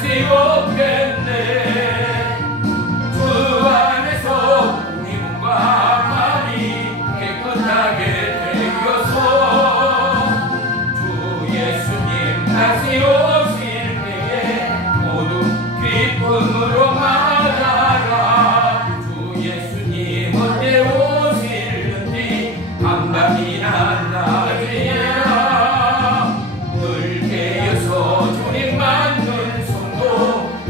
수 없겠네. 주 안에서 우리 몸과 마음이 깨끗하게 되어서 주 예수님 다시 오실 때에 모두 기쁨으로 맞아라. 주 예수님 언제 오실는지 밤밤이나 낮이라 늘 깨어서 주님 만든 손도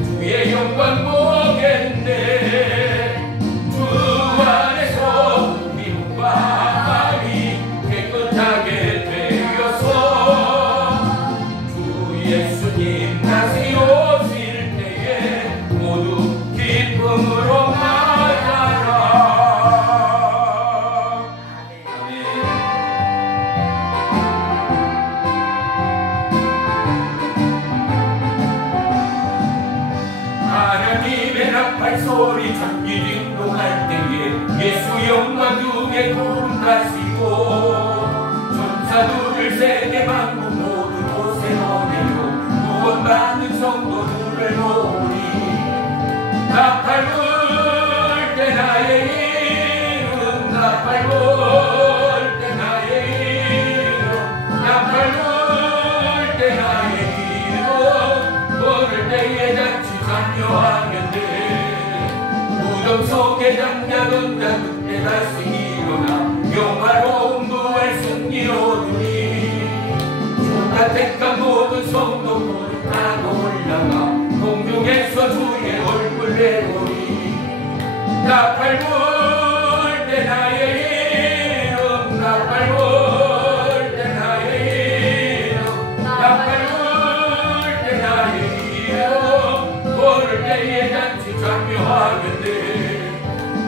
주의 영광 보겠네. 주 안에서 우리 몸과 마음이 깨끗하게 되어서 주 예수님 다시 오실 때에 모두 기쁨으로 맞아라. 아멘. 하나님의 나팔 소리 전기 진동할 때에 예수 영광 중에 구름 가시고 천사들을 세계 만국 모두 곳에 보내요. 구원받는 성도들을 모으니 나팔 불 때 나의 이름 나팔 불 때 나의 이름 나팔 불 때 나의 이름 부를 때에 잔치 참여하겠네. 무덤 속에 잠자던 자 그때 다시 일어나 영화로운 부활 승리로 누리 주가 택한 모든 성도들을 타고 올라가 공중에서 주의 얼굴 내보니 나팔 불 때 나의 이름 나팔 불 때 나의 이름 나팔 불 때 나의 이름 부를 때에 잔치 참여하겠네.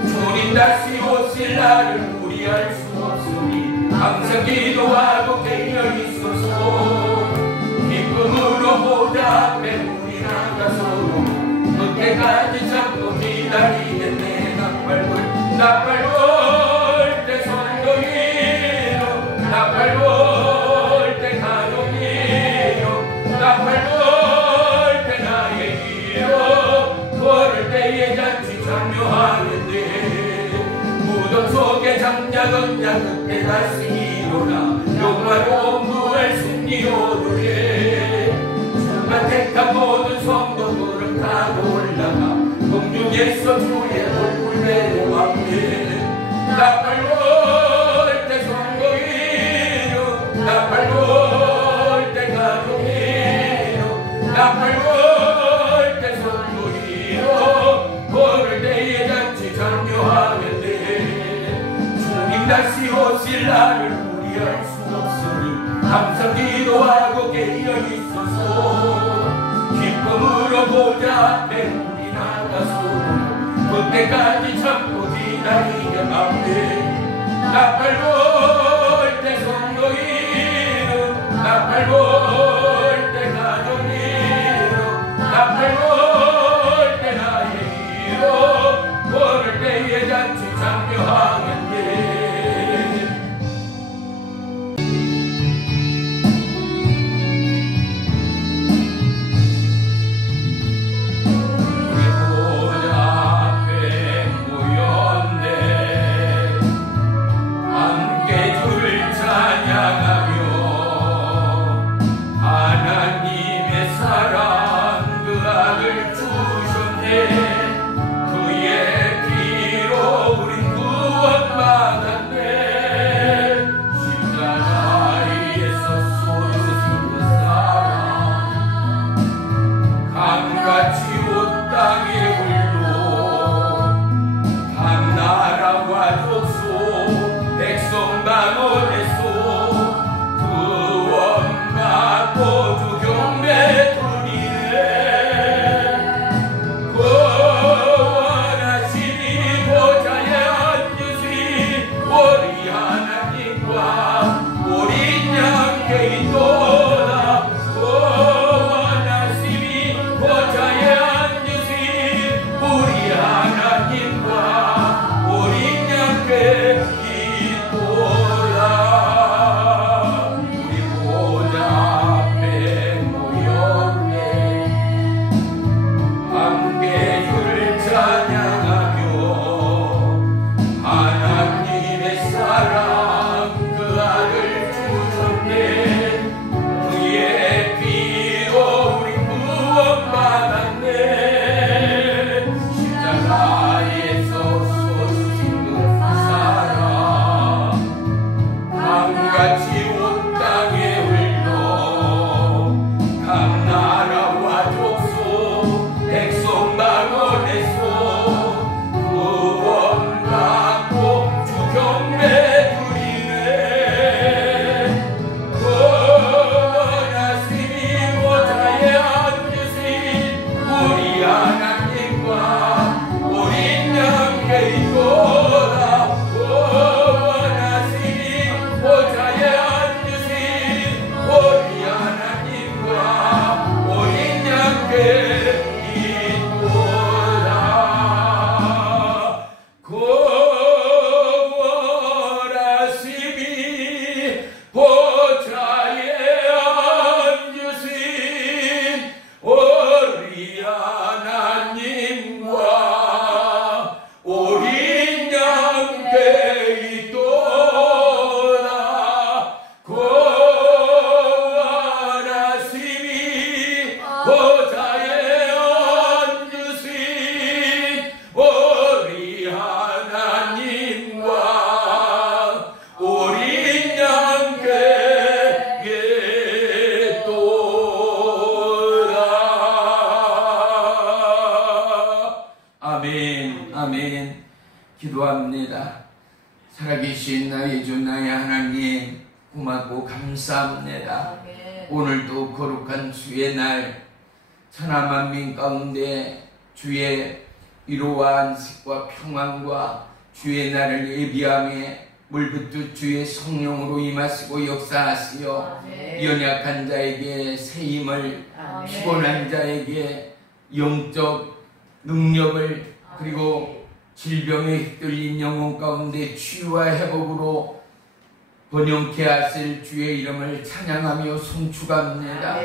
주님 다시 오실 날을 우리 알 수 없으니 항상 기도하고 깨어 있어서 기쁨으로 보좌 앞에 우리 나가서도 그때까지 참고 기다리겠네. 나팔 불 때 성도 이름 나팔 불 때 가족 이름 나팔 불 때 나의 이름 부를 때에 잔치 참여하는데 무덤 속에 잠자던 자 그때 다시 일어나 영화로운 부활 승리로 누려 주가 택한 모든 성도들을 타고 올라가 공중에서 주의 얼굴 내려왔네. 나팔 불 때 성도 이름 나팔 불 때 가족 이름 나팔 불 때 성도 이름 부를 때에 잔치 참여하겠네. 주님 다시 오실 날을 우리 알 수 없으니 항상 기도하고 깨어 있어서 기쁨으로 보좌 앞에 우리 나가서 그때까지 참고 기다리겠네. 나팔 불 때 성도 이름 나팔 불 때 가족 이름 나팔 불 때 나의 이름 부를 때에 잔치 참여하겠네. 있도다 원하심이 보좌에 기도합니다. 살아계신 나의 주 나의 하나님 고맙고 감사합니다. 오늘도 거룩한 주의 날 천하만민 가운데 주의 위로와 안식과 평안과 주의 날을 예비하며 물붓듯 주의 성령으로 임하시고 역사하시어 연약한 자에게 새 힘을, 피곤한 자에게 영적 능력을, 그리고 질병에 휩들린 영혼 가운데 치유와 회복으로 번영케 하실 주의 이름을 찬양하며 송축합니다.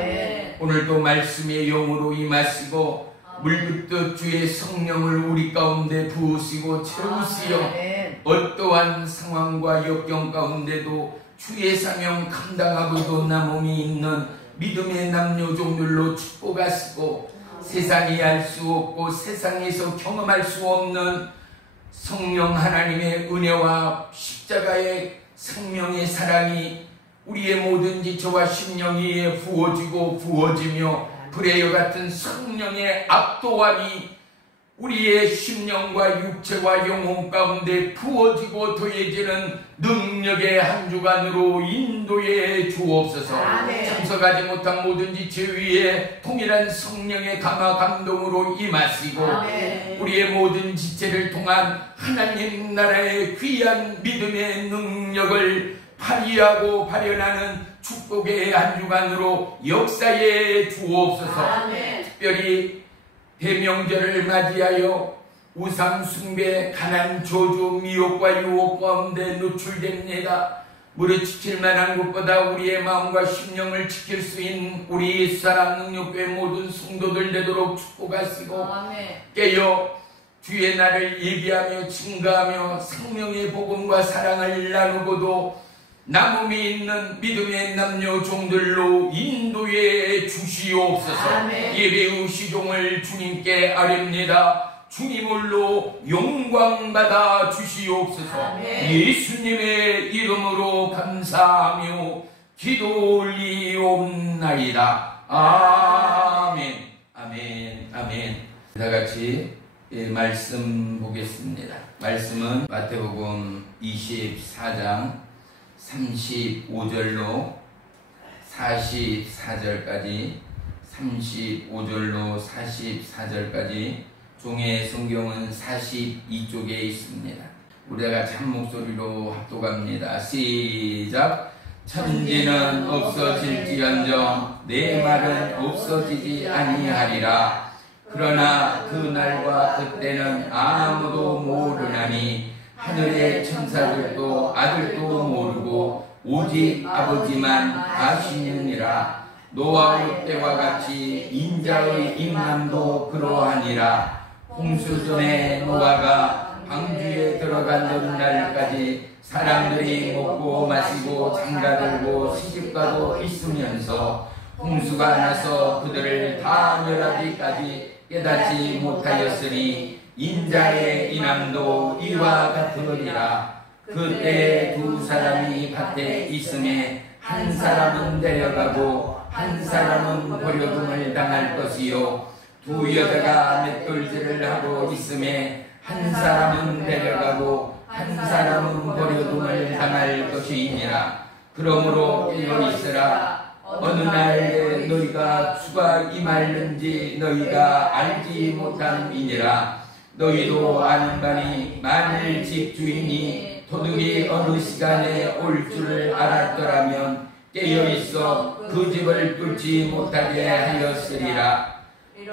오늘도 말씀의 영으로 임하시고 물붓듯 주의 성령을 우리 가운데 부으시고 채우시어 어떠한 상황과 역경 가운데도 주의 사명 감당하고도 남음이 있는 믿음의 남녀종들로 축복하시고 세상이 알 수 없고 세상에서 경험할 수 없는 성령 하나님의 은혜와 십자가의 생명의 사랑이 우리의 모든 지체와 심령 위에 부어지고 부어지며 불의 같은 성령의 압도함이 우리의 심령과 육체와 영혼 가운데 부어지고 더해지는 능력의 한 주간으로 인도해 주옵소서. 참석하지 못한 모든 지체 위에 통일한 성령의 감화 감동으로 임하시고 우리의 모든 지체를 통한 하나님 나라의 귀한 믿음의 능력을 발휘하고 발현하는 축복의 한 주간으로 역사해 주옵소서. 특별히 대명절을 맞이하여 우상 숭배, 가난, 저주, 미혹과 유혹 가운데 노출됩니다. 무릇 지킬 만한 것보다 우리의 마음과 심령을 지킬 수 있는 우리 사랑 능력교회 모든 성도들 되도록 축복하시고 깨어 주의 날을 예비하며 증가하며 생명의 복음과 사랑을 나누고도 남음이 있는 믿음의 남녀 종들로 인도해 주시옵소서. 예배의 시종을 주님께 아뢰옵니다. 주님을로 영광받아 주시옵소서. 예수님의 이름으로 감사하며 기도 올리옵나이다. 아멘. 아멘. 아멘. 다같이 말씀 보겠습니다. 말씀은 마태복음 24장 35절로 44절까지 35절로 44절까지 종의 성경은 42쪽에 있습니다. 우리가 참 목소리로 합독합니다. 시작. 천지는 없어질지언정 내 말은 없어지지 아니하리라. 그러나 그 날과 그때는 아무도 모르나니 하늘의 천사들도 아들도 모르고 오직 아버지만 아시느니라. 노아의 때와 같이 인자의 임남도 그러하니라. 홍수 전에 노아가 방주에 들어가는 날까지 사람들이 먹고 마시고 장가들고 시집가고 있으면서 홍수가 나서 그들을 다 멸하기까지 깨닫지 못하였으니 인자의 인함도 이와 같으리라. 그때에 두 사람이 밭에 있음에 한 사람은 데려가고 한 사람은 버려둠을 당할 것이요 두 여자가 맷돌질을 하고 있음에 한 사람은 데려가고 한 사람은 버려둠을 당할 것이니라. 그러므로 깨어 있으라. 어느 날에 너희가 주가 임하는지 너희가 알지 못함이니라. 너희도 아는 바니 만일 집주인이 도둑이 어느 시간에 올 줄을 알았더라면 깨어있어 그 집을 뚫지 못하게 하였으리라.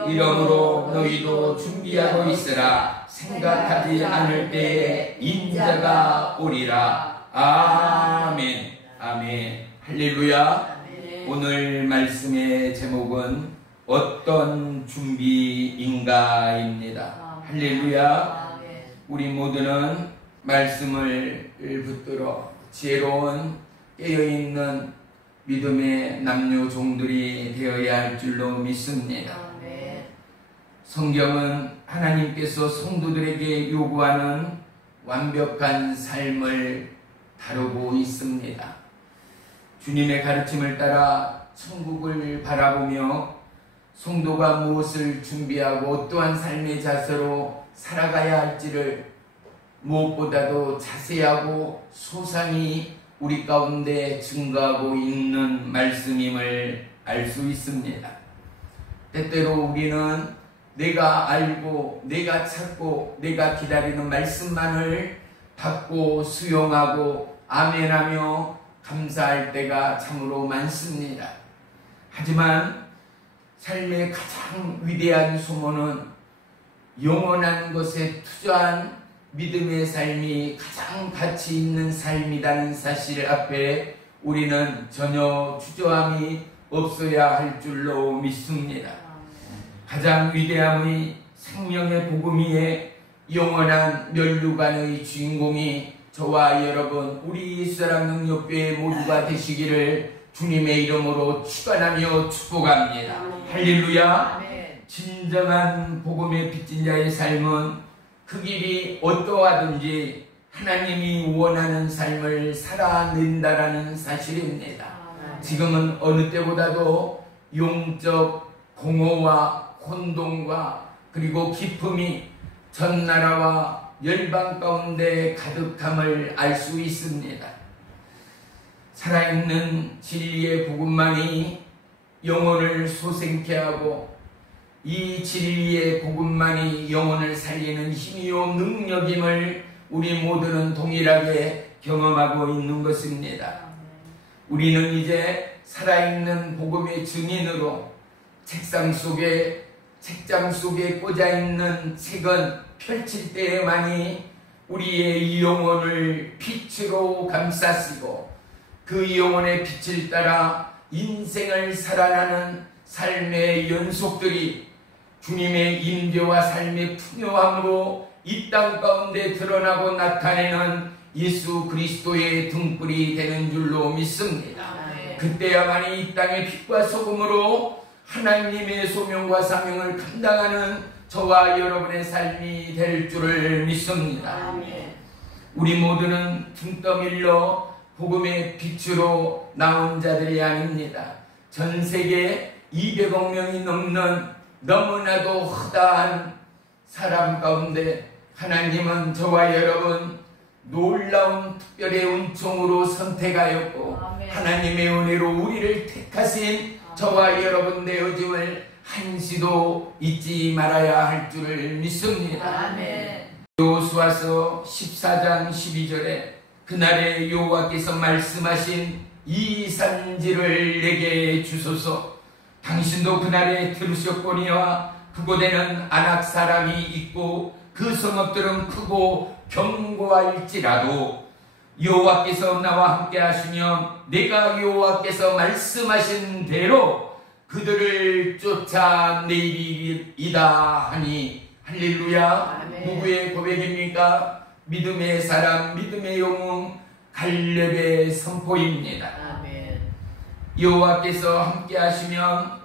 이러므로 너희도 준비하고 있으라. 생각하지 않을 때에 인자가 오리라. 아멘. 아멘. 할렐루야. 오늘 말씀의 제목은 어떤 준비인가입니다. 할렐루야. 우리 모두는 말씀을 붙들어 지혜로운 깨어있는 믿음의 남녀 종들이 되어야 할 줄로 믿습니다. 성경은 하나님께서 성도들에게 요구하는 완벽한 삶을 다루고 있습니다. 주님의 가르침을 따라 천국을 바라보며 성도가 무엇을 준비하고 어떠한 삶의 자세로 살아가야 할지를 무엇보다도 자세하고 소상히 우리 가운데 증거하고 있는 말씀임을 알 수 있습니다. 때때로 우리는 내가 알고 내가 찾고 내가 기다리는 말씀만을 받고 수용하고 아멘하며 감사할 때가 참으로 많습니다. 하지만 삶의 가장 위대한 소원은 영원한 것에 투자한 믿음의 삶이 가장 가치 있는 삶이라는 사실 앞에 우리는 전혀 주저함이 없어야 할 줄로 믿습니다. 가장 위대함의 생명의 복음 위에 영원한 면류관의 주인공이 저와 여러분 우리 이스라엘 능력교회 모두가 되시기를 주님의 이름으로 축원하며 축복합니다. 할렐루야. 진정한 복음의 빚진 자의 삶은 그 길이 어떠하든지 하나님이 원하는 삶을 살아낸다라는 사실입니다. 지금은 어느 때보다도 영적 공허와 혼돈과 그리고 기쁨이 전 나라와 열방 가운데 가득함을 알 수 있습니다. 살아있는 진리의 복음만이 영혼을 소생케 하고 이 진리의 복음만이 영혼을 살리는 힘이요 능력임을 우리 모두는 동일하게 경험하고 있는 것입니다. 우리는 이제 살아있는 복음의 증인으로 책장 속에 꽂아있는 책은 펼칠 때에만이 우리의 영혼을 빛으로 감싸시고 그 영혼의 빛을 따라 인생을 살아가는 삶의 연속들이 주님의 임재와 삶의 풍요함으로 이 땅 가운데 드러나고 나타내는 예수 그리스도의 등불이 되는 줄로 믿습니다. 그때야만이 이 땅의 빛과 소금으로 하나님의 소명과 사명을 감당하는 저와 여러분의 삶이 될 줄을 믿습니다. 우리 모두는 등 떠밀러 복음의 빛으로 나온 자들이 아닙니다. 전 세계 200억 명이 넘는 너무나도 허다한 사람 가운데 하나님은 저와 여러분 놀라운 특별의 은총으로 선택하였고 하나님의 은혜로 우리를 택하신 저와 여러분 되어짐을 한시도 잊지 말아야 할 줄을 믿습니다. 여호수아서 14장 12절에 그날에 여호와께서 말씀하신 이 산지를 내게 주소서. 당신도 그날에 들으셨거니와 그곳에는 아낙 사람이 있고 그 성읍들은 크고 견고할지라도 여호와께서 나와 함께 하시면 내가 여호와께서 말씀하신 대로 그들을 쫓아내리이다 하니. 할렐루야. 아멘. 누구의 고백입니까? 믿음의 사람, 믿음의 영웅 갈렙의 선포입니다. 아멘. 여호와께서 함께 하시면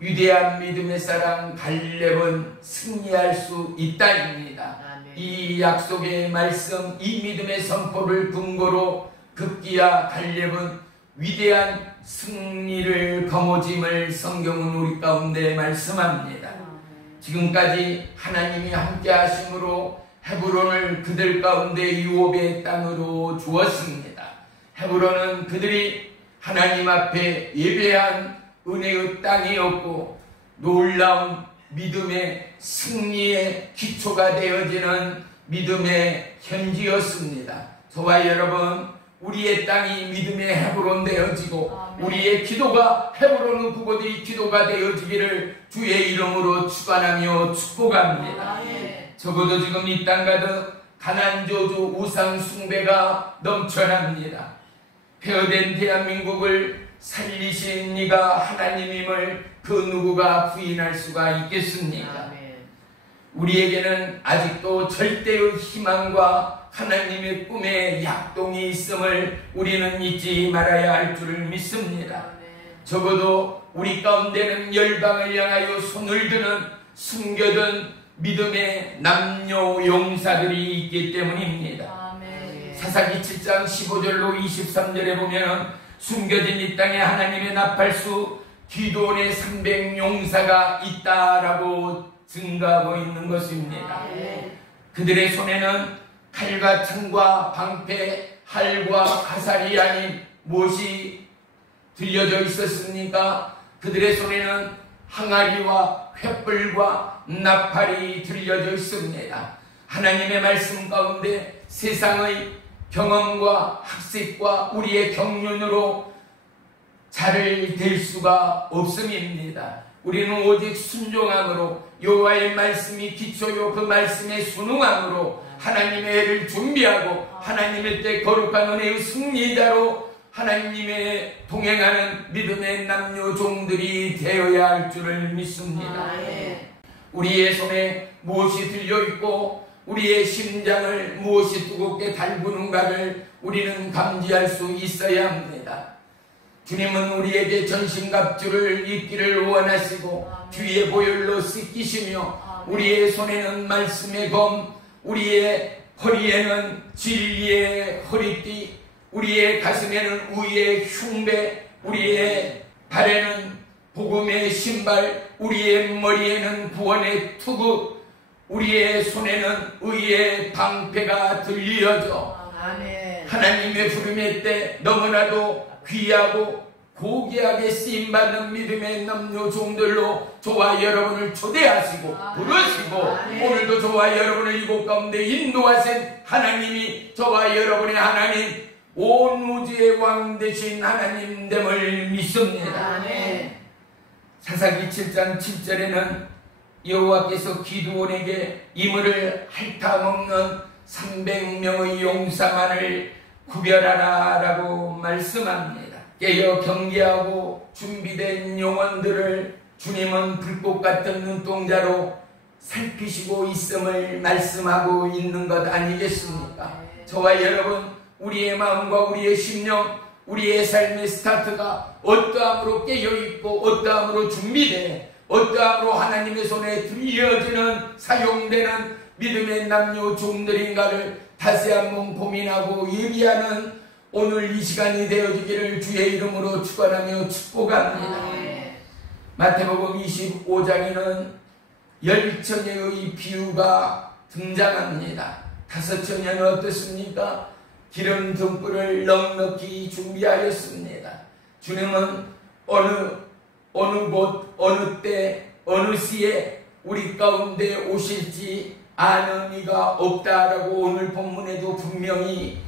위대한 믿음의 사람 갈렙은 승리할 수 있다입니다. 이 약속의 말씀, 이 믿음의 선포를 근거로 급기야 갈렙은 위대한 승리를 거머쥘을 성경은 우리 가운데 말씀합니다. 지금까지 하나님이 함께 하심으로 헤브론을 그들 가운데 유업의 땅으로 주었습니다. 헤브론은 그들이 하나님 앞에 예배한 은혜의 땅이었고 놀라운 믿음의 승리의 기초가 되어지는 믿음의 현지였습니다. 저와 여러분, 우리의 땅이 믿음의 헤브론 되어지고 우리의 기도가 헤브론의 그곳의 기도가 되어지기를 주의 이름으로 축원하며 축복합니다. 적어도 지금 이 땅 가득 가난저주 우상 숭배가 넘쳐납니다. 폐허된 대한민국을 살리신 이가 하나님임을 그 누구가 부인할 수가 있겠습니까? 우리에게는 아직도 절대의 희망과 하나님의 꿈에 약동이 있음을 우리는 잊지 말아야 할 줄을 믿습니다. 적어도 우리 가운데는 열방을 향하여 손을 드는 숨겨둔 믿음의 남녀 용사들이 있기 때문입니다. 사사기 7장 15절로 23절에 보면 숨겨진 이 땅에 하나님의 나팔수 기드온의 300용사가 있다라고 증가하고 있는 것입니다. 그들의 손에는 칼과 창과 방패, 활과 화살이 아닌 무엇이 들려져 있었습니까? 그들의 손에는 항아리와 횃불과 나팔이 들려져 있습니다. 하나님의 말씀 가운데 세상의 경험과 학습과 우리의 경륜으로 잘 될 수가 없음입니다. 우리는 오직 순종함으로 여호와의 말씀이 기초요 그 말씀에 순응함으로 하나님의 애를 준비하고 하나님의 때 거룩한 은혜의 승리자로 하나님의 동행하는 믿음의 남녀 종들이 되어야 할 줄을 믿습니다. 우리의 손에 무엇이 들려있고 우리의 심장을 무엇이 뜨겁게 달구는가를 우리는 감지할 수 있어야 합니다. 주님은 우리에게 전신갑주를 입기를 원하시고 뒤에 보혈로 씻기시며 우리의 손에는 말씀의 검, 우리의 허리에는 진리의 허리띠, 우리의 가슴에는 의의 흉배, 우리의 발에는 복음의 신발, 우리의 머리에는 구원의 투구, 우리의 손에는 의의 방패가 들려져 하나님의 부름의 때 너무나도 귀하고 고귀하게 쓰임받는 믿음의 남녀 종들로 저와 여러분을 초대하시고 부르시고 오늘도 저와 여러분을 이곳 가운데 인도하신 하나님이 저와 여러분의 하나님, 온 우주의 왕 되신 하나님됨을 믿습니다. 사사기 7장 7절에는 여호와께서 기드온에게 이물을 핥아먹는 300명의 용사만을 구별하라 라고 말씀합니다. 깨어 경계하고 준비된 영혼들을 주님은 불꽃 같은 눈동자로 살피시고 있음을 말씀하고 있는 것 아니겠습니까? 저와 여러분, 우리의 마음과 우리의 심령, 우리의 삶의 스타트가 어떠함으로 깨어있고 어떠함으로 준비되어 어떠함으로 하나님의 손에 들려지는 사용되는 믿음의 남녀 종들인가를 다시 한번 고민하고 예비하는 오늘 이 시간이 되어지기를 주의 이름으로 축원하며 축복합니다. 마태복음 25장에는 10처녀의 비유가 등장합니다. 5처녀는 어떻습니까? 기름 등불을 넉넉히 준비하였습니다. 주님은 어느 곳, 어느 때, 어느 시에 우리 가운데 오실지 아는 이가 없다라고 오늘 본문에도 분명히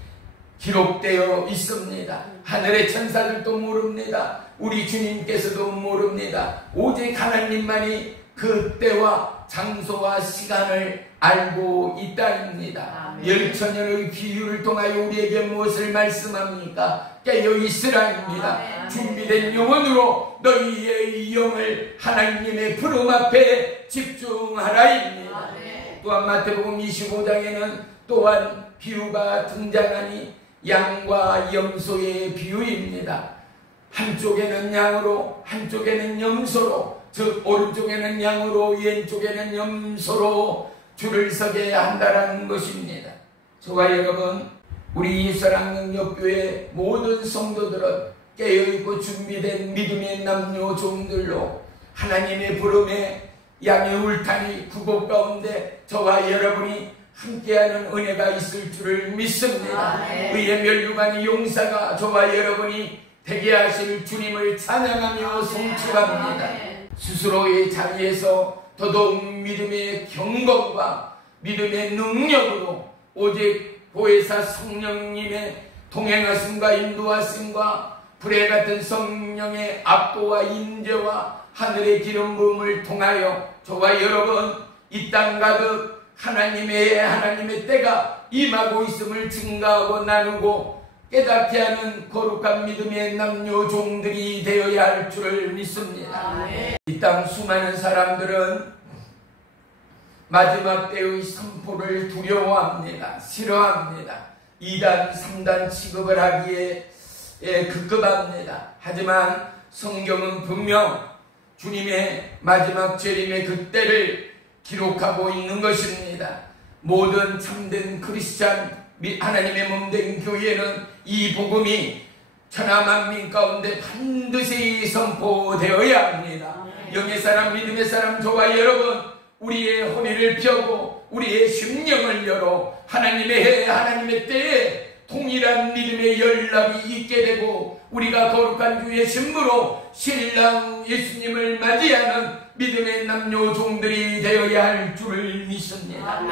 기록되어 있습니다. 하늘의 천사들도 모릅니다. 우리 주님께서도 모릅니다. 오직 하나님만이 그 때와 장소와 시간을 알고 있다입니다. 10처녀의 비유를 통하여 우리에게 무엇을 말씀합니까? 깨어있으라입니다. 준비된 영혼으로 너희의 영을 하나님의 부름 앞에 집중하라입니다. 또한 마태복음 25장에는 또한 비유가 등장하니 양과 염소의 비유입니다. 한쪽에는 양으로 한쪽에는 염소로, 즉 오른쪽에는 양으로 왼쪽에는 염소로 줄을 서게 한다라는 것입니다. 저와 여러분, 우리 사랑능력교회 모든 성도들은 깨어있고 준비된 믿음의 남녀 종들로 하나님의 부름에 양의 울타리 구곡 가운데 저와 여러분이 함께하는 은혜가 있을 줄을 믿습니다. 의의 멸류관의 용사가 저와 여러분이 되게 하실 주님을 찬양하며 송축합니다. 스스로의 자리에서 더더욱 믿음의 경건과 믿음의 능력으로 오직 보혜사 성령님의 동행하심과 인도하심과 불의 같은 성령의 압도와 인재와 하늘의 기름 부음을 통하여 저와 여러분 이 땅 가득 하나님의 때가 임하고 있음을 증가하고 나누고 깨닫게 하는 거룩한 믿음의 남녀 종들이 되어야 할 줄을 믿습니다. 이 땅 수많은 사람들은 마지막 때의 선포를 두려워합니다. 싫어합니다. 2단, 3단 취급을 하기에 급급합니다. 하지만 성경은 분명 주님의 마지막 재림의 그때를 기록하고 있는 것입니다. 모든 참된 크리스찬 하나님의 몸된 교회는 이 복음이 천하만민 가운데 반드시 선포되어야 합니다. 영의 사람 믿음의 사람 저와 여러분, 우리의 허리를 펴고 우리의 심령을 열어 하나님의 때에 동일한 믿음의 연락이 있게 되고 우리가 거룩한 주의 신부로 신랑 예수님을 맞이하는 믿음의 남녀 종들이 되어야 할 줄을 믿습니다.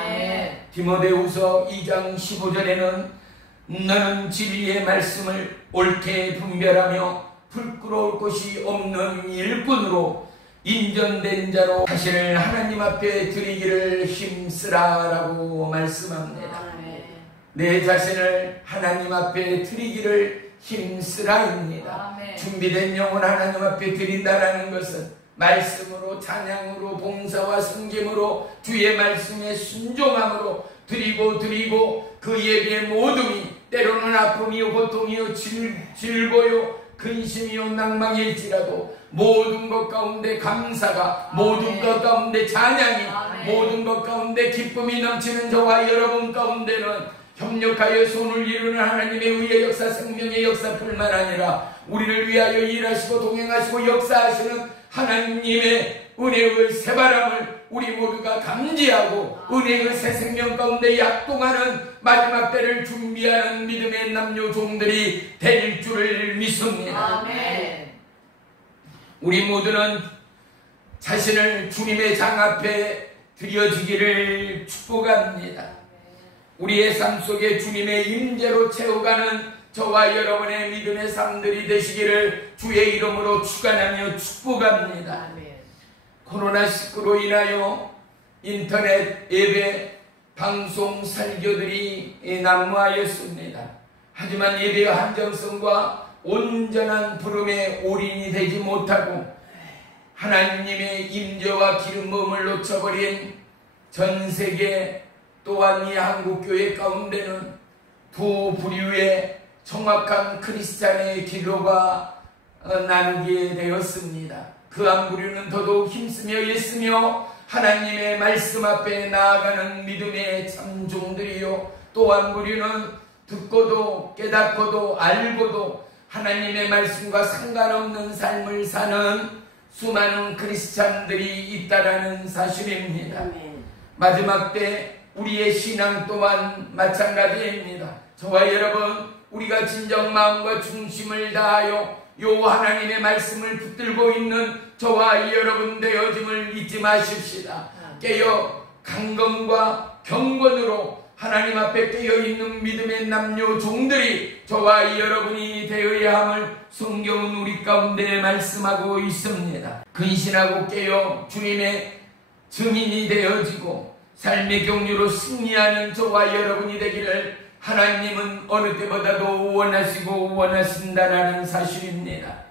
디모데후서 2장 15절에는 너는 진리의 말씀을 옳게 분별하며 부끄러울 것이 없는 일꾼으로 인정된 자로 자신을 하나님 앞에 드리기를 힘쓰라 라고 말씀합니다. 내 자신을 하나님 앞에 드리기를 힘쓰라입니다. 준비된 영혼 하나님 앞에 드린다라는 것은 말씀으로 찬양으로 봉사와 섬김으로 주의 말씀에 순종함으로 드리고 그 예배의 모둠이 때로는 아픔이요 고통이요 질고요 근심이요 낭망일지라도 모든 것 가운데 감사가 모든 것 가운데 찬양이 모든 것 가운데 기쁨이 넘치는 저와 여러분 가운데는 협력하여 손을 이루는 하나님의 의의 역사 생명의 역사뿐만 아니라 우리를 위하여 일하시고 동행하시고 역사하시는 하나님의 은혜의 새바람을 우리 모두가 감지하고 은혜의 새 생명 가운데 약동하는 마지막 때를 준비하는 믿음의 남녀 종들이 될 줄을 믿습니다. 우리 모두는 자신을 주님의 장 앞에 드려주기를 축복합니다. 우리의 삶 속에 주님의 임재로 채워가는 저와 여러분의 믿음의 삶들이 되시기를 주의 이름으로 축원하며 축복합니다. 코로나19로 인하여 인터넷 예배 방송 설교들이 난무하였습니다. 하지만 예배의 한정성과 온전한 부름에 올인이 되지 못하고 하나님의 임재와 기름 부음을 놓쳐버린 전 세계 또한 이 한국교회 가운데는 두 부류의 정확한 크리스찬의 기도가 나누게 되었습니다. 그 한 부류는 더더욱 힘쓰며 애쓰며 하나님의 말씀 앞에 나아가는 믿음의 참종들이요, 또 한 부류는 듣고도 깨닫고도 알고도 하나님의 말씀과 상관없는 삶을 사는 수많은 크리스찬들이 있다라는 사실입니다. 마지막 때 우리의 신앙 또한 마찬가지입니다. 저와 여러분, 우리가 진정 마음과 중심을 다하여 요 하나님의 말씀을 붙들고 있는 저와 여러분 되어짐을 잊지 마십시다. 깨어 강건과 경건으로 하나님 앞에 깨어있는 믿음의 남녀 종들이 저와 여러분이 되어야 함을 성경은 우리 가운데 말씀하고 있습니다. 근신하고 깨어 주님의 증인이 되어지고 삶의 경륜으로 승리하는 저와 여러분이 되기를 하나님은 어느 때보다도 원하시고 원하신다라는 사실입니다.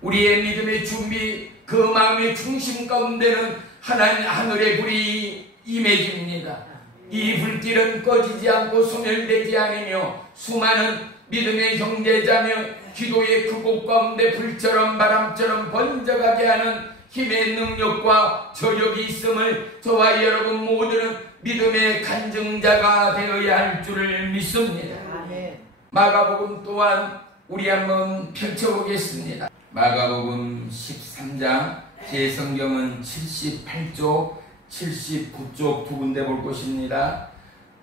우리의 믿음의 준비, 그 마음의 중심 가운데는 하나님 하늘의 불이 임해집니다. 이 불길은 꺼지지 않고 소멸되지 않으며 수많은 믿음의 형제자며 기도의 그곳 가운데 불처럼 바람처럼 번져가게 하는 힘의 능력과 저력이 있음을 저와 여러분 모두는 믿음의 간증자가 되어야 할 줄을 믿습니다. 마가복음 또한 우리 한번 펼쳐보겠습니다. 마가복음 13장, 제 성경은 78쪽, 79쪽 두 군데 볼 것입니다.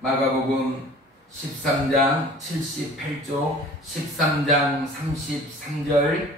마가복음 13장 78쪽 13장 33절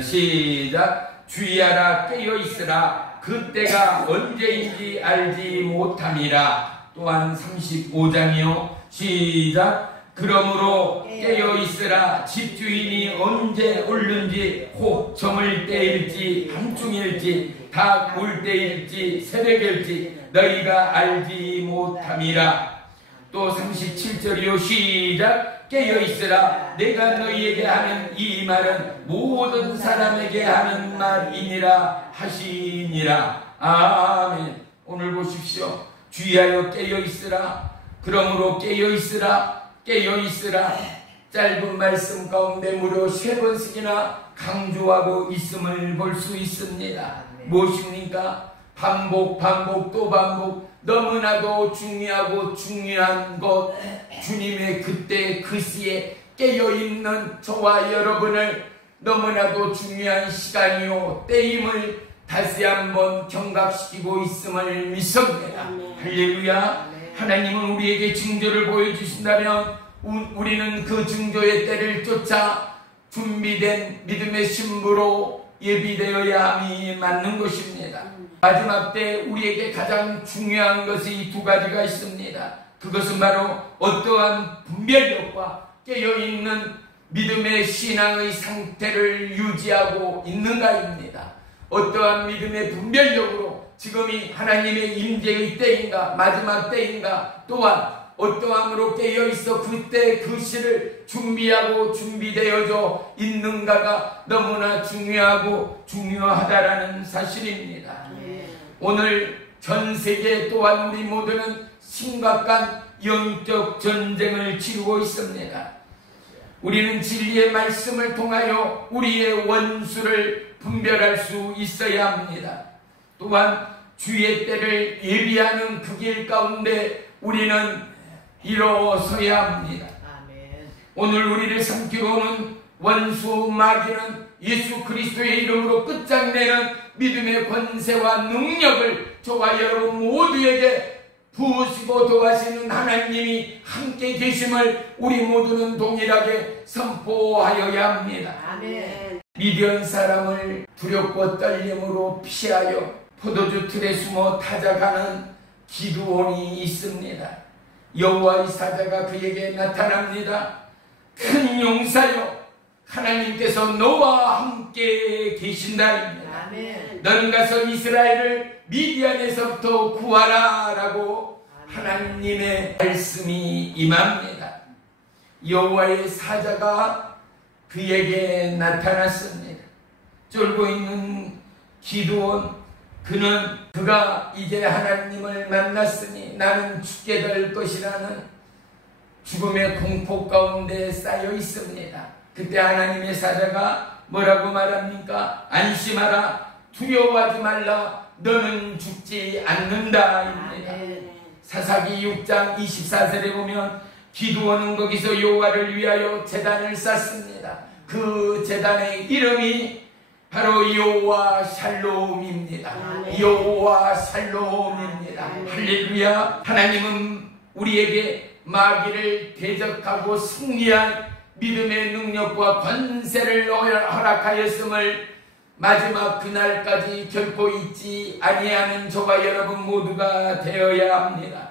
시작. 주의하라, 깨어있으라, 그때가 언제인지 알지 못함이라. 또한 35장이요 시작. 그러므로 깨어있으라, 집주인이 언제 올는지 혹 저물 때일지 한중일지 닭 울 때일지 새벽일지 너희가 알지 못함이라. 또 37절이요 시작. 깨어있으라, 내가 너희에게 하는 이 말은 모든 사람에게 하는 말이니라 하시니라. 아멘. 오늘 보십시오. 주의하여 깨어있으라, 그러므로 깨어있으라, 깨어있으라. 짧은 말씀 가운데 무려 3번씩이나 강조하고 있음을 볼 수 있습니다. 무엇입니까? 반복, 반복, 또 반복. 너무나도 중요하고 중요한 것, 주님의 그때 그 시에 깨어있는 저와 여러분을 너무나도 중요한 시간이요 때임을 다시 한번 경각시키고 있음을 믿습니다. 할렐루야. 하나님은 우리에게 징조를 보여주신다면 우리는 그 징조의 때를 쫓아 준비된 믿음의 신부로 예비되어야 함이 맞는 것입니다. 마지막 때 우리에게 가장 중요한 것이 이 두 가지가 있습니다. 그것은 바로 어떠한 분별력과 깨어있는 믿음의 신앙의 상태를 유지하고 있는가입니다. 어떠한 믿음의 분별력으로 지금이 하나님의 임재의 때인가, 마지막 때인가, 또한 어떠함으로 깨어있어 그때 그 시를 준비하고 준비되어져 있는가가 너무나 중요하고 중요하다라는 사실입니다. 오늘 전 세계 또한 우리 모두는 심각한 영적 전쟁을 치르고 있습니다. 우리는 진리의 말씀을 통하여 우리의 원수를 분별할 수 있어야 합니다. 또한 주의 때를 예비하는 그 길 가운데 우리는 일어서야 합니다. 오늘 우리를 삼키고는 원수 마귀는 예수 그리스도의 이름으로 끝장내는 믿음의 권세와 능력을 저와 여러분 모두에게 부으시고 도와시는 하나님이 함께 계심을 우리 모두는 동일하게 선포하여야 합니다. 미디안 사람을 두렵고 떨림으로 피하여 포도주 틀에 숨어 타작하는 기드온이 있습니다. 여호와의 사자가 그에게 나타납니다. 큰 용사여, 하나님께서 너와 함께 계신다입니다. 너는 가서 이스라엘을 미디안에서부터 구하라 라고 하나님의 말씀이 임합니다. 여호와의 사자가 그에게 나타났습니다. 쫄고 있는 기드온, 그가 이제 하나님을 만났으니 나는 죽게 될 것이라는 죽음의 공포 가운데 쌓여 있습니다. 그때 하나님의 사자가 뭐라고 말합니까? 안심하라, 두려워하지 말라, 너는 죽지 않는다입니다. 사사기 6장 24절에 보면 기드온은 거기서 여호와를 위하여 제단을 쌓습니다. 그 제단의 이름이 바로 여호와 샬롬입니다. 여호와 샬롬입니다. 할렐루야. 하나님은 우리에게 마귀를 대적하고 승리할 믿음의 능력과 권세를 허락하였음을 마지막 그날까지 결코 잊지 아니하는 저와 여러분 모두가 되어야 합니다.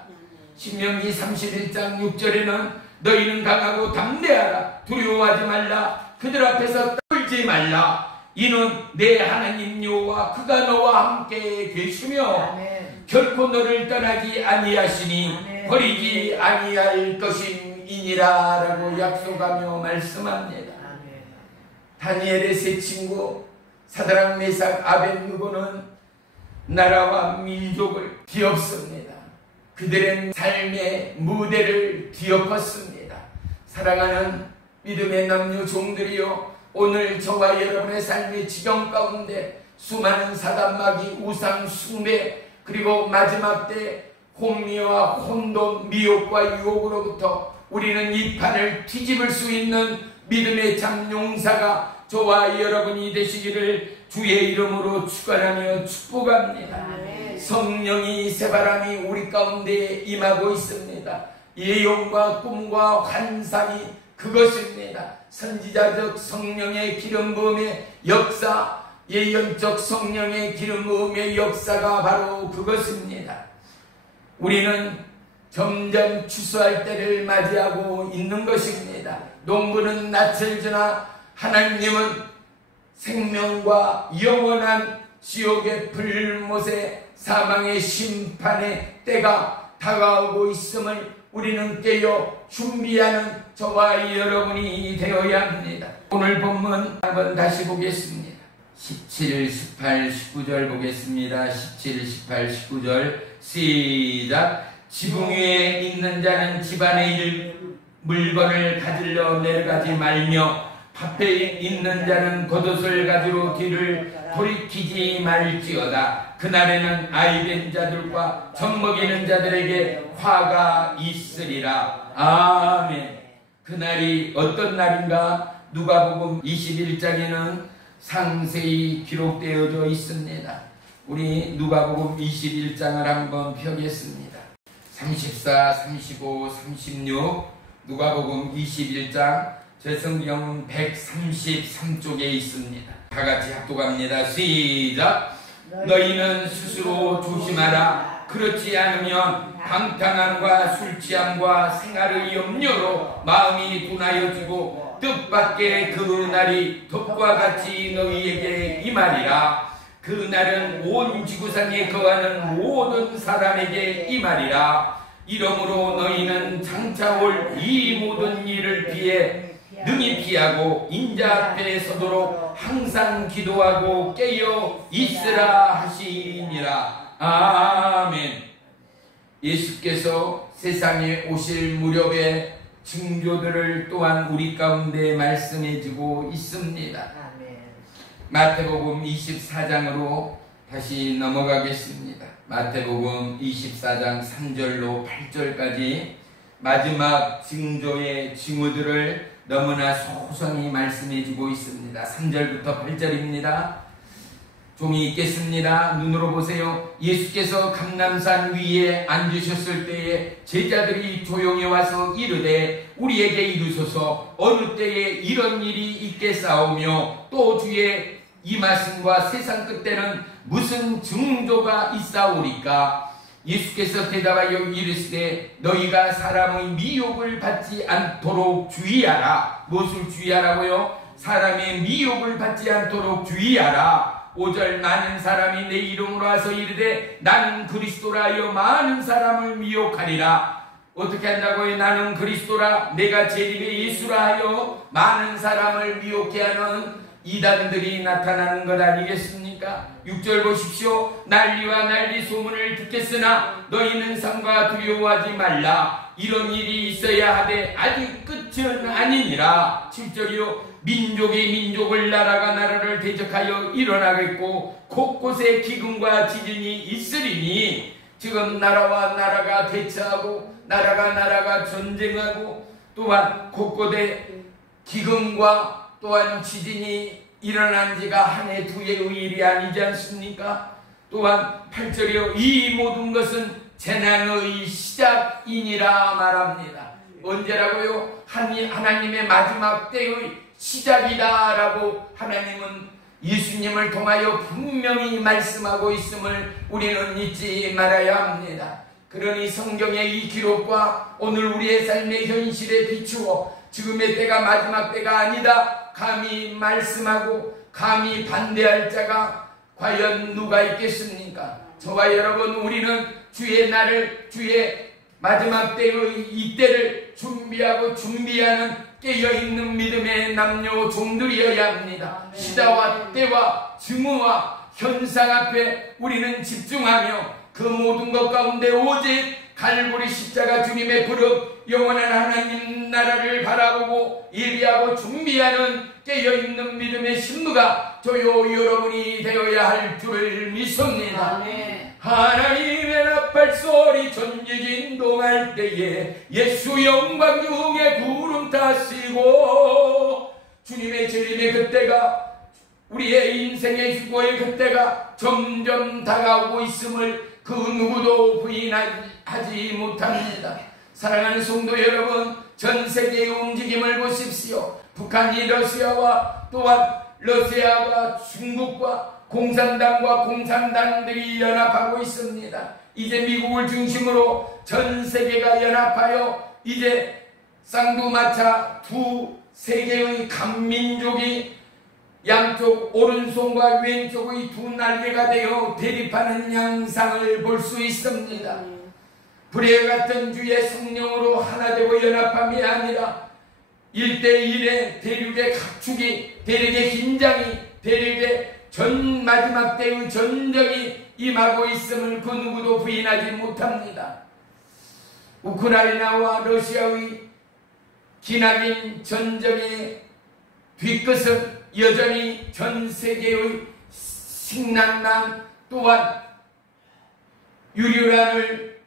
신명기 31장 6절에는 너희는 강하고 담대하라, 두려워하지 말라, 그들 앞에서 떨지 말라, 이는 내 하나님 여호와 그가 너와 함께 계시며 결코 너를 떠나지 아니하시니 버리지 아니할 것임이니라 라고 약속하며 말씀합니다. 다니엘의 세 친구 사드락 메삭 아벳느고는 나라와 민족을 뒤엎습니다. 그들의 삶의 무대를 뒤엎었습니다. 사랑하는 믿음의 남녀 종들이여, 오늘 저와 여러분의 삶의 지경 가운데 수많은 사단마귀, 우상 숭배, 그리고 마지막 때 혼미와 혼돈, 미혹과 유혹으로부터 우리는 이 판을 뒤집을 수 있는 믿음의 잠용사가 저와 여러분이 되시기를 주의 이름으로 축원하며 축복합니다. 성령이 새바람이 우리 가운데 임하고 있습니다. 예언과 꿈과 환상이 그것입니다. 선지자적 성령의 기름 부음의 역사, 예언적 성령의 기름 부음의 역사가 바로 그것입니다. 우리는 점점 추수할 때를 맞이하고 있는 것입니다. 농부는 낯을 지나 하나님은 생명과 영원한 지옥의 불못에 사망의 심판의 때가 다가오고 있음을 우리는 깨어 준비하는 저와 여러분이 되어야 합니다. 오늘 본문 한번 다시 보겠습니다. 17, 18, 19절 보겠습니다. 17, 18, 19절 시작. 지붕 위에 있는 자는 집안의 물건을 가지려 내려가지 말며 밭에 있는 자는 겉옷을 가지러 뒤를 돌이키지 말지어다. 그날에는 아이된 자들과 젖먹이는 자들에게 화가 있으리라. 아멘. 그날이 어떤 날인가? 누가복음 21장에는 상세히 기록되어져 있습니다. 우리 누가복음 21장을 한번 펴겠습니다. 34, 35, 36 누가복음 21장 제 성경 133쪽에 있습니다. 다같이 합독합니다. 시작. 너희는 스스로 조심하라. 그렇지 않으면 방탕함과 술취함과 생활의 염려로 마음이 둔하여지고 뜻밖의 그 날이 덕과 같이 너희에게 임하리라. 그 날은 온 지구상에 거하는 모든 사람에게 임하리라. 이러므로 너희는 장차 올 이 모든 일을 피해 능히 피하고 인자 앞에 서도록 항상 기도하고 깨어 있으라 하시니라. 아멘. 예수께서 세상에 오실 무렵에 징조들을 또한 우리 가운데 말씀해주고 있습니다. 마태복음 24장으로 다시 넘어가겠습니다. 마태복음 24장 3절로 8절까지 마지막 징조의 징후들을 너무나 소상히 말씀해주고 있습니다. 3절부터 8절입니다. 종이 읽겠습니다. 눈으로 보세요. 예수께서 감람산 위에 앉으셨을 때에 제자들이 조용히 와서 이르되 우리에게 이르소서 어느 때에 이런 일이 있겠사오며 또 주의 임하심과 세상 끝때는 무슨 징조가 있사오리까? 예수께서 대답하여 이르시되 너희가 사람의 미혹을 받지 않도록 주의하라. 무엇을 주의하라고요? 사람의 미혹을 받지 않도록 주의하라. 5절 많은 사람이 내 이름으로 와서 이르되 나는 그리스도라 하여 많은 사람을 미혹하리라. 어떻게 한다고요? 나는 그리스도라, 내가 재림의 예수라 하여 많은 사람을 미혹해 하는 이단들이 나타나는 것 아니겠습니까? 6절 보십시오. 난리와 난리 소문을 듣겠으나 너희는 삼가 두려워하지 말라. 이런 일이 있어야 하되 아직 끝은 아니니라. 7절이요. 민족이 민족을 나라가 나라를 대적하여 일어나겠고 곳곳에 기근과 지진이 있으리니. 지금 나라와 나라가 대처하고 나라가 나라가 전쟁하고 또한 곳곳에 기근과 또한 지진이 일어난 지가 한 해 두 해의 일이 아니지 않습니까? 또한 8절이요. 이 모든 것은 재난의 시작이니라 말합니다. 언제라고요? 하나님의 마지막 때의 시작이다 라고 하나님은 예수님을 통하여 분명히 말씀하고 있음을 우리는 잊지 말아야 합니다. 그러니 성경의 이 기록과 오늘 우리의 삶의 현실에 비추어 지금의 때가 마지막 때가 아니다 감히 말씀하고 감히 반대할 자가 과연 누가 있겠습니까? 저와 여러분, 우리는 주의 날을, 주의 마지막 때의 이 때를 준비하고 준비하는 깨어있는 믿음의 남녀 종들이어야 합니다. 시다와 때와 징후와 현상 앞에 우리는 집중하며 그 모든 것 가운데 오직 갈고리 십자가 주님의 부름 영원한 하나님 나라를 바라보고 예비하고 준비하는 깨어있는 믿음의 신부가 저요 여러분이 되어야 할 줄을 믿습니다. 아멘. 하나님의 나팔 소리 전지 진동할 때에 예수 영광 중에 구름 타시고 주님의 재림의 그때가 우리의 인생의 휴고의 그때가 점점 다가오고 있음을 그 누구도 부인하지 못합니다. 사랑하는 성도 여러분, 전 세계의 움직임을 보십시오. 북한이 러시아와 또한 러시아가 중국과 공산당과 공산당들이 연합하고 있습니다. 이제 미국을 중심으로 전 세계가 연합하여 이제 쌍두마차 두 세계의 간민족이 양쪽 오른손과 왼쪽의 두 날개가 되어 대립하는 양상을 볼 수 있습니다. 불의 같은 주의 성령으로 하나 되고 연합함이 아니라 1대1의 대륙의 각축이, 대륙의 긴장이, 대륙의 마지막 때의 전쟁이 임하고 있음을 그 누구도 부인하지 못합니다. 우크라이나와 러시아의 기나긴 전쟁의 뒤끝은 여전히 전 세계의 식량난 또한 유류란을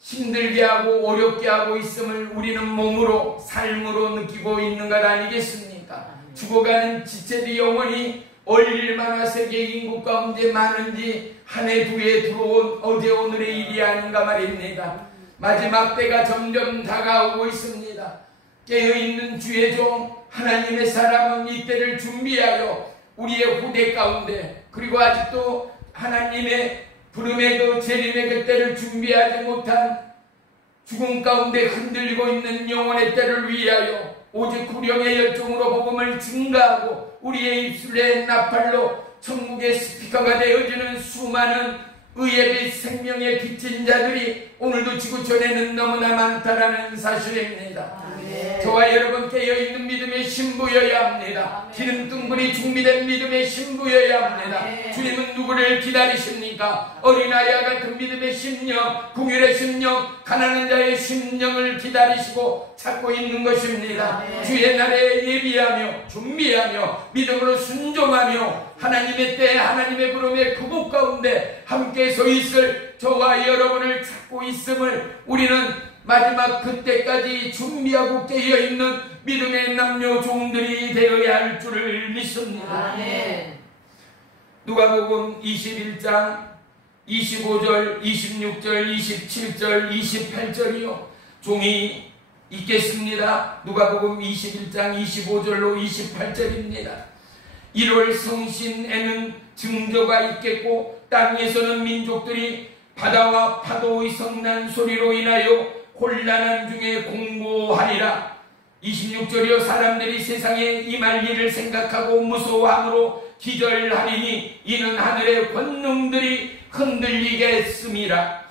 힘들게 하고 어렵게 하고 있음을 우리는 몸으로 삶으로 느끼고 있는 것 아니겠습니까? 죽어가는 지체들이 영원히 얼마나 세계 인구 가운데 많은지 한 해 두 해 들어온 어제 오늘의 일이 아닌가 말입니다. 마지막 때가 점점 다가오고 있습니다. 깨어있는 주의 종 하나님의 사람은 이때를 준비하여 우리의 후대 가운데 그리고 아직도 하나님의 부름의 그 재림의 그때를 준비하지 못한 죽음 가운데 흔들리고 있는 영혼의 때를 위하여 오직 구령의 열정으로 복음을 증가하고 우리의 입술의 나팔로 천국의 스피커가 되어주는 수많은 의의 빛 생명의 빛인 자들이 오늘도 지구촌에는 너무나 많다라는 사실입니다. 저와 여러분 깨어있는 믿음의 신부여야 합니다. 기름등불이 준비된 믿음의 신부여야 합니다. 주님은 누구를 기다리십니까? 어린아이와 같은 믿음의 심령, 궁율의 심령, 가난한 자의 심령을 기다리시고 찾고 있는 것입니다. 주의 날에 예비하며 준비하며 믿음으로 순종하며 하나님의 때 하나님의 부름의 그곳 가운데 함께 서 있을 저와 여러분을 찾고 있음을 우리는 마지막 그때까지 준비하고 깨어있는 믿음의 남녀 종들이 되어야 할 줄을 믿습니다. 아멘. 누가복음 21장 25절, 26절, 27절, 28절이요. 종이 읽겠습니다. 누가복음 21장 25절로 28절입니다. 1월 성신에는 증거가 있겠고 땅에서는 민족들이 바다와 파도의 성난 소리로 인하여 혼란한 중에 공고하리라. 26절이요. 사람들이 세상에 임할 일을 생각하고 무서워함으로 기절하리니 이는 하늘의 권능들이 흔들리겠음이라.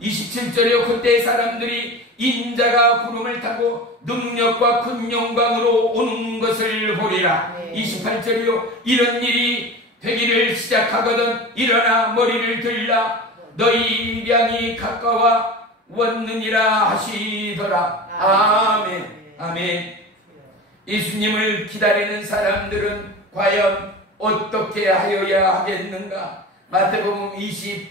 27절이요. 그때 사람들이 인자가 구름을 타고 능력과 큰 영광으로 오는 것을 보리라. 28절이요. 이런 일이 되기를 시작하거든 일어나 머리를 들라 너희 입양이 가까워 왔느니라 하시더라. 아멘. 아멘. 예수님을 기다리는 사람들은 과연 어떻게 하여야 하겠는가? 마태복음 24장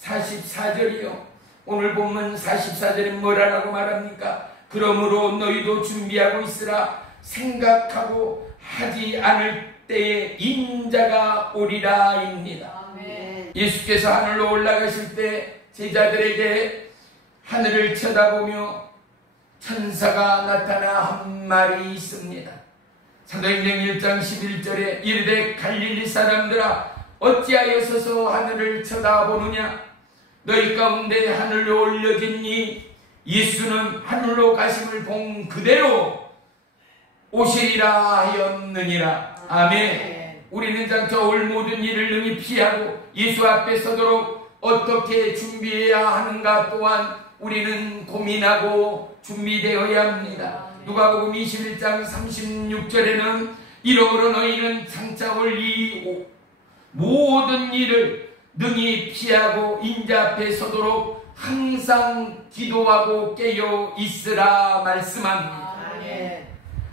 44절이요. 오늘 본문 44절에 뭐라고 말합니까? 그러므로 너희도 준비하고 있으라. 생각하고 하지 않을 때에 인자가 오리라입니다. 아멘. 예수께서 하늘로 올라가실 때 제자들에게 하늘을 쳐다보며 천사가 나타나 한 말이 있습니다. 사도행전 1장 11절에 이르되 갈릴리 사람들아 어찌하여 서서 하늘을 쳐다보느냐? 너희 가운데 하늘로 올려진 이 예수는 하늘로 가심을 본 그대로 오시리라 하였느니라. 아멘. 우리는 장차 올 모든 일을 능히 피하고 예수 앞에 서도록 어떻게 준비해야 하는가 또한 우리는 고민하고 준비되어야 합니다. 누가복음 21장 36절에는 이러므로 너희는 장차 올 이 모든 일을 능히 피하고 인자 앞에 서도록 항상 기도하고 깨어 있으라 말씀합니다.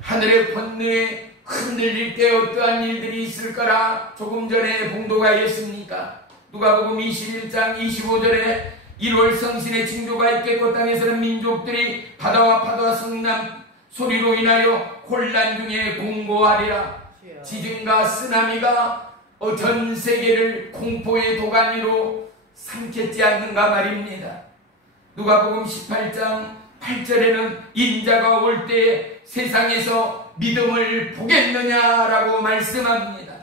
하늘의 권능에 흔들릴 때 어떠한 일들이 있을 거라 조금 전에 봉독하였습니까? 누가복음 21장 25절에 1월 성신의 징조가 있겠고 땅에서는 민족들이 바다와 파도와 성남 소리로 인하여 혼란 중에 공고하리라. 지진과 쓰나미가 전 세계를 공포의 도가니로 삼켰지 않는가 말입니다. 누가복음 18장 8절에는 인자가 올 때 세상에서 믿음을 보겠느냐라고 말씀합니다.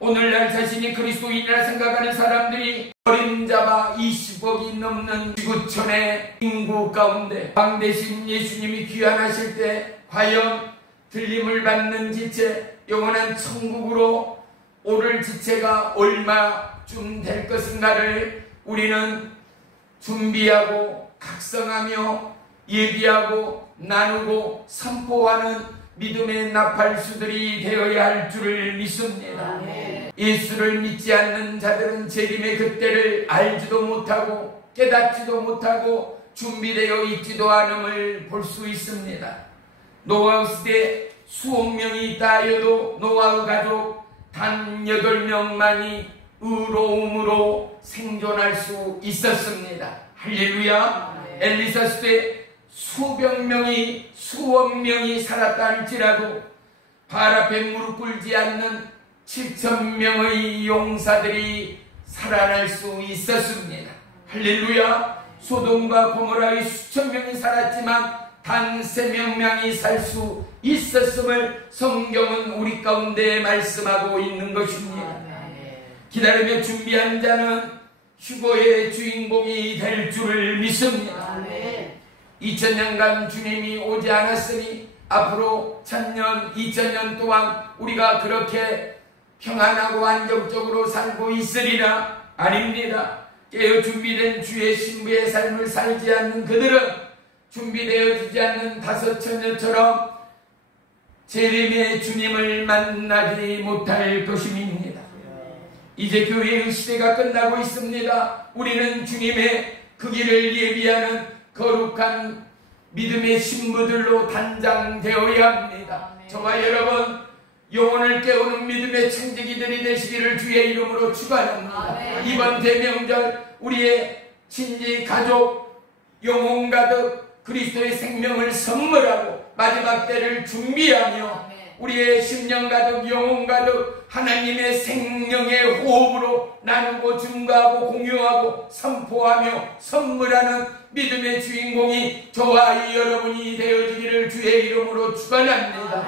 오늘날 자신이 그리스도인이라 생각하는 사람들이 어림잡아 20억이 넘는 지구촌의 인구 가운데 왕 대신 예수님이 귀환하실 때 과연 들림을 받는 지체, 영원한 천국으로 오를 지체가 얼마쯤 될 것인가를 우리는 준비하고 각성하며 예비하고 나누고 선포하는 믿음의 나팔수들이 되어야 할 줄을 믿습니다. 예수를 믿지 않는 자들은 재림의 그때를 알지도 못하고 깨닫지도 못하고 준비되어 있지도 않음을 볼 수 있습니다. 노아의 시대 수억 명이 있다 하여도 노아의 가족 단 8명만이 의로움으로 생존할 수 있었습니다. 할렐루야. 엘리사 시대 수백 명이 수억 명이 살았다 할지라도 발 앞에 무릎 꿇지 않는 7,000명의 용사들이 살아날 수 있었습니다. 할렐루야. 소돔과 고모라의 수천 명이 살았지만 단 3명만이 살 수 있었음을 성경은 우리 가운데 말씀하고 있는 것입니다. 기다리며 준비한 자는 휴거의 주인공이 될 줄을 믿습니다. 2000년간 주님이 오지 않았으니 앞으로 1000년, 2000년 동안 우리가 그렇게 평안하고 안정적으로 살고 있으리라? 아닙니다. 깨어 준비된 주의 신부의 삶을 살지 않는 그들은 준비되어지지 않는 다섯처녀처럼 재림의 주님을 만나지 못할 것입니다. 이제 교회의 시대가 끝나고 있습니다. 우리는 주님의 그 길을 예비하는 거룩한 믿음의 신부들로 단장되어야 합니다. 저와 여러분 영혼을 깨우는 믿음의 청지기들이 되시기를 주의 이름으로 축원합니다. 이번 대명절 우리의 친지 가족 영혼 가득 그리스도의 생명을 선물하고 마지막 때를 준비하며 우리의 심령 가득 영혼 가득 하나님의 생명의 호흡으로 나누고 증거하고 공유하고 선포하며 선물하는 믿음의 주인공이 저와 여러분이 되어지기를 주의 이름으로 축원합니다.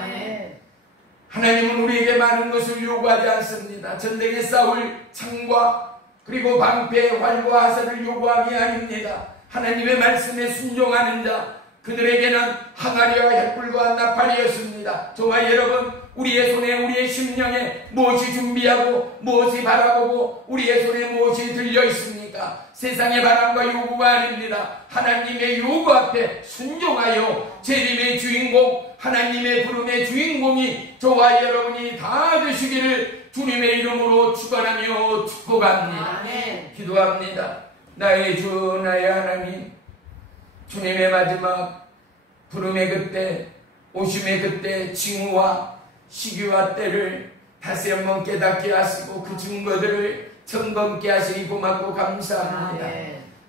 하나님은 우리에게 많은 것을 요구하지 않습니다. 전쟁에 싸울 창과 그리고 방패, 활과 화살을 요구함이 아닙니다. 하나님의 말씀에 순종하는 자 그들에게는 항아리와 횃불과 나팔이었습니다. 저와 여러분 우리의 손에 우리의 심령에 무엇이 준비하고 무엇이 바라보고 우리의 손에 무엇이 들려 있습니까? 세상의 바람과 요구가 아닙니다. 하나님의 요구 앞에 순종하여 재림의 주인공 하나님의 부름의 주인공이 저와 여러분이 다 되시기를 주님의 이름으로 축원하며 축복합니다. 기도합니다. 나의 주 나의 하나님 주님의 마지막 부름의 그때 오심의 그때 징후와 시기와 때를 다시 한번 깨닫게 하시고 그 증거들을 점검케 하시니 고맙고 감사합니다.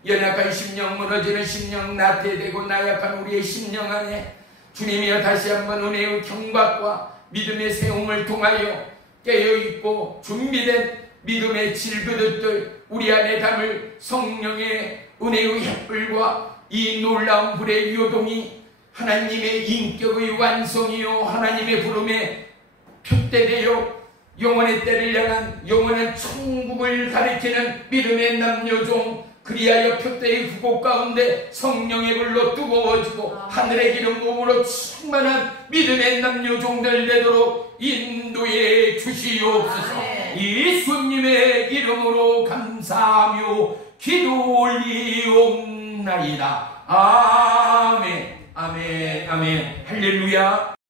연약한 심령 무너지는 심령 나태되고 나약한 우리의 심령 안에 주님이여 다시 한번 은혜의 경각과 믿음의 세움을 통하여 깨어있고 준비된 믿음의 질그릇들 우리 안에 담을 성령의 은혜의 햇불과 이 놀라운 불의 요동이 하나님의 인격의 완성이요 하나님의 부름에 표대되어 영원의 때를 향한 영원한 천국을 가리키는 믿음의 남녀종 그리하여 표대의 후보 가운데 성령의 불로 뜨거워지고 하늘의 기름 부음으로 충만한 믿음의 남녀종들 되도록 인도해 주시옵소서. 예수님의 이름으로 감사하며 기도 올리옵나이다. 아멘 아멘 아멘 할렐루야.